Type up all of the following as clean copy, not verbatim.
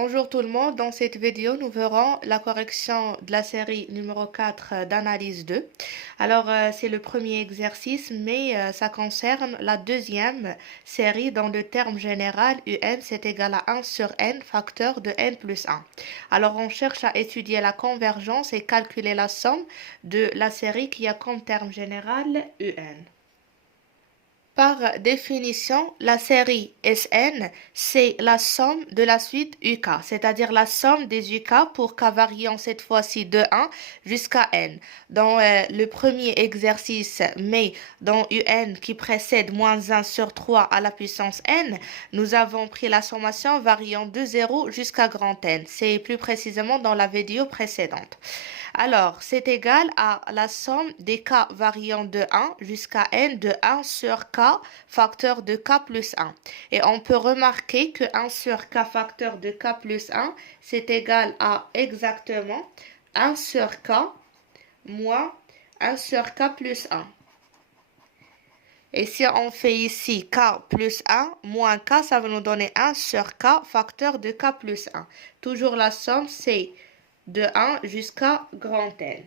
Bonjour tout le monde, dans cette vidéo nous verrons la correction de la série numéro 4 d'analyse 2. Alors c'est le premier exercice mais ça concerne la deuxième série dans le terme général UN c'est égal à 1 sur n facteur de n plus 1. Alors on cherche à étudier la convergence et calculer la somme de la série qui a comme terme général UN. Par définition, la série Sn, c'est la somme de la suite UK, c'est-à-dire la somme des UK pour k variant cette fois-ci de 1 jusqu'à n. Dans le premier exercice, mais dans UN qui précède moins 1 sur 3 à la puissance n, nous avons pris la sommation variant de 0 jusqu'à grand N. C'est plus précisément dans la vidéo précédente. Alors, c'est égal à la somme des k variant de 1 jusqu'à n de 1 sur k facteur de k plus 1. Et on peut remarquer que 1 sur k facteur de k plus 1, c'est égal à exactement 1 sur k moins 1 sur k plus 1. Et si on fait ici k plus 1 moins k, ça va nous donner 1 sur k facteur de k plus 1. Toujours la somme, c'est de 1 jusqu'à grand N.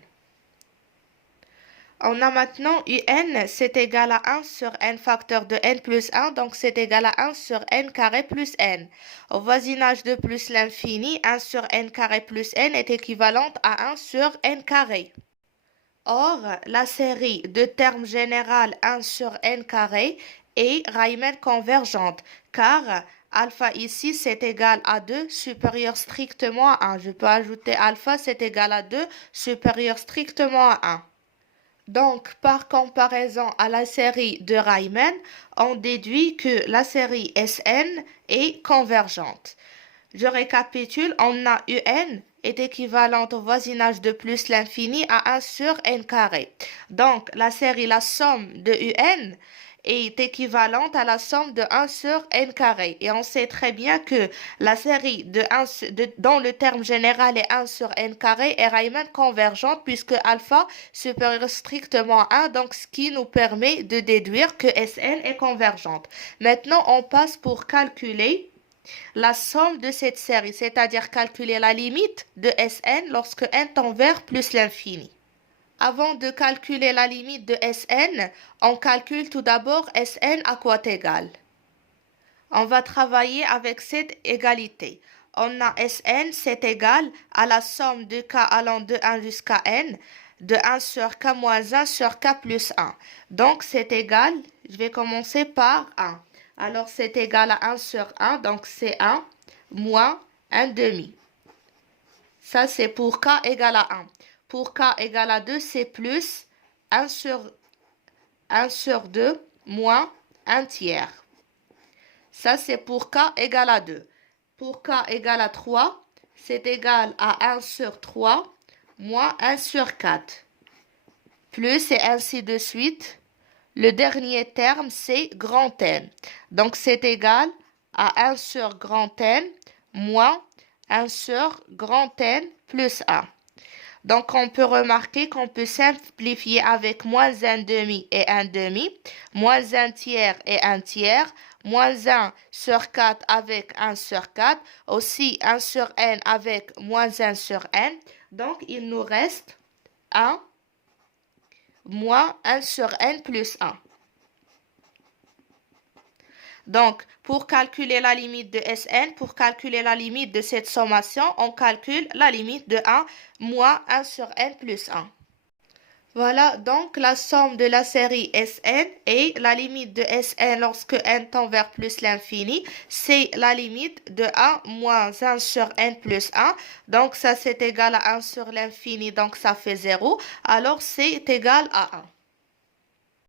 On a maintenant UN, c'est égal à 1 sur n facteur de n plus 1, donc c'est égal à 1 sur n carré plus n. Au voisinage de plus l'infini, 1 sur n carré plus n est équivalente à 1 sur n carré. Or, la série de termes général 1 sur n carré est Riemann convergente, car alpha ici c'est égal à 2 supérieur strictement à 1. Je peux ajouter alpha c'est égal à 2 supérieur strictement à 1. Donc, par comparaison à la série de Riemann, on déduit que la série Sn est convergente. Je récapitule, on a UN est équivalente au voisinage de plus l'infini à 1 sur n carré. Donc, la somme de UN est équivalente à la somme de 1 sur n carré. Et on sait très bien que la série dont le terme général est 1 sur n carré est Riemann convergente puisque alpha supérieur strictement à 1, donc ce qui nous permet de déduire que Sn est convergente. Maintenant, on passe pour calculer la somme de cette série, c'est-à-dire calculer la limite de Sn lorsque n tend vers plus l'infini. Avant de calculer la limite de Sn, on calcule tout d'abord Sn à quoi égal. On va travailler avec cette égalité. On a Sn, c'est égal à la somme de k allant de 1 jusqu'à n, de 1 sur k moins 1 sur k plus 1. Donc c'est égal, je vais commencer par 1. Alors c'est égal à 1 sur 1, donc c'est 1 moins 1 demi. Ça c'est pour k égale à 1. Pour k égale à 2, c'est plus 1 sur 2 moins 1 tiers. Ça, c'est pour k égale à 2. Pour k égale à 3, c'est égal à 1 sur 3 moins 1 sur 4. Plus et ainsi de suite. Le dernier terme, c'est grand N. Donc, c'est égal à 1 sur grand N moins 1 sur grand N plus 1. Donc, on peut remarquer qu'on peut simplifier avec moins 1 demi et 1 demi, moins 1 tiers et 1 tiers, moins 1 sur 4 avec 1 sur 4, aussi 1 sur n avec moins 1 sur n. Donc, il nous reste 1 moins 1 sur n plus 1. Donc, pour calculer la limite de Sn, pour calculer la limite de cette sommation, on calcule la limite de 1 moins 1 sur n plus 1. Voilà donc la somme de la série Sn et la limite de Sn lorsque n tend vers plus l'infini, c'est la limite de 1 moins 1 sur n plus 1. Donc ça c'est égal à 1 sur l'infini, donc ça fait 0. Alors c'est égal à 1.